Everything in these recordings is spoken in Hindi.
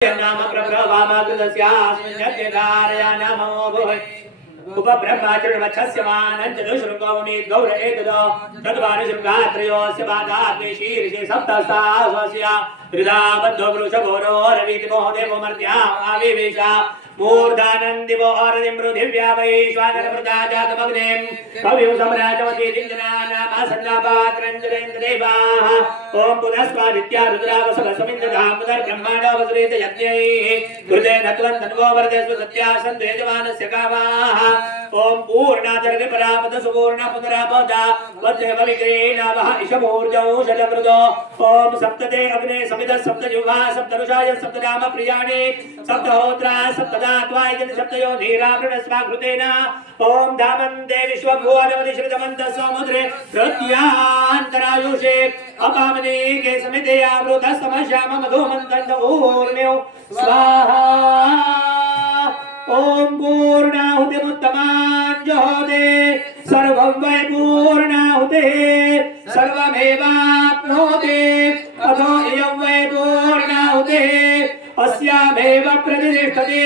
नाम प्रप्रभामाकृतस्यास्मिन्यत्यधारया नमो भुवै उपब्रह्माचरणमच्छस्य मानञ्चतुशृङ्गोमि गौर एकदो तद्वारशृङ्गात्रयोस्य पादाग्ने शीर्षे सप्तस्तास्वस्य हृदाबद्धो वृषभोरोरवीतिमो देवो मर्त्या आविवेश मूर्धानन्दिवो हरदिं पृथिव्या वैश्वानरमृता जातमग्निं कविं सम्राजवती दिञ्जनानामासन्नापात्रञ्जलेन्द्रदेवाः ॐ पुनस्त्वादित्या रुद्रावसवसमिन्द्रधामुदर्ब्रह्माण्डवसुरेत यज्ञैः कृते नत्वन्तन्वो वरदेषु सत्या सन्तु यजमानस्य कामाः ॐ पूर्णाचरविपरापद सुपूर्णा पुनरापदा वत्सेव विक्रीणावः इषमूर्जौ शतमृदो ॐ सप्तते अग्ने समिदः सप्तयुगा सप्तरुषाय सप्तनाम प्रियाणि सप्तहोत्रा सप्तदात्वाय जन सप्तयो धीरावृणस्वाघृतेन ॐ धामन्ते विश्वभुवनवति श्रुतमन्तः समुद्रे प्रत्यान्तरायुषे अपामने के समिते आवृतस्तमश्याम मधुमन्तन्त ऊर्ण्यो स्वाहा ओम पूर्णाहुतिमुत्तमाञ्जहोते सर्वं वै पूर्णाहुते सर्वमेवाप्नोते अथो इयं वै पूर्णाहुते अस्यामेव प्रतिष्ठते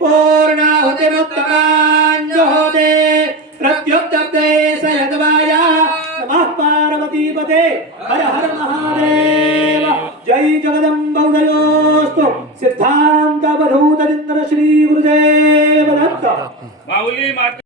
पूर्णाहुतिमुत्तमाञ्जहोते प्रत्युत्तप्ते सयद्वाया नमः पार्वतीपते हर हर महादेव जय जगदम्ब उदयोस्तु सिद्धांत अवधूत श्री गुरुदेव दत्त।